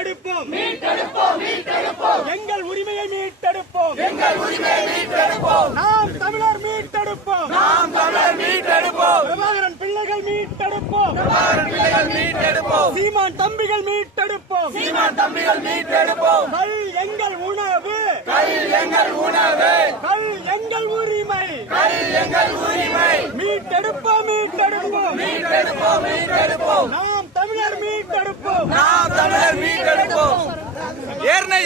மீட்டெடுப்போம் எங்கள் உரிமையை மீட்டெடுப்போம் நாம் தமிழர் மீட்டெடுப்போம் பிரபாகரன் பிள்ளைகள் மீட்டெடுப்போம் சீமான் தம்பிகள் மீட்டெடுப்போம் கல் எங்கள் உணவு கல் எங்கள் உரிமை மீட்டெடுப்போம் நாம் தமிழர் மீட்டெடுப்போம் ஏறின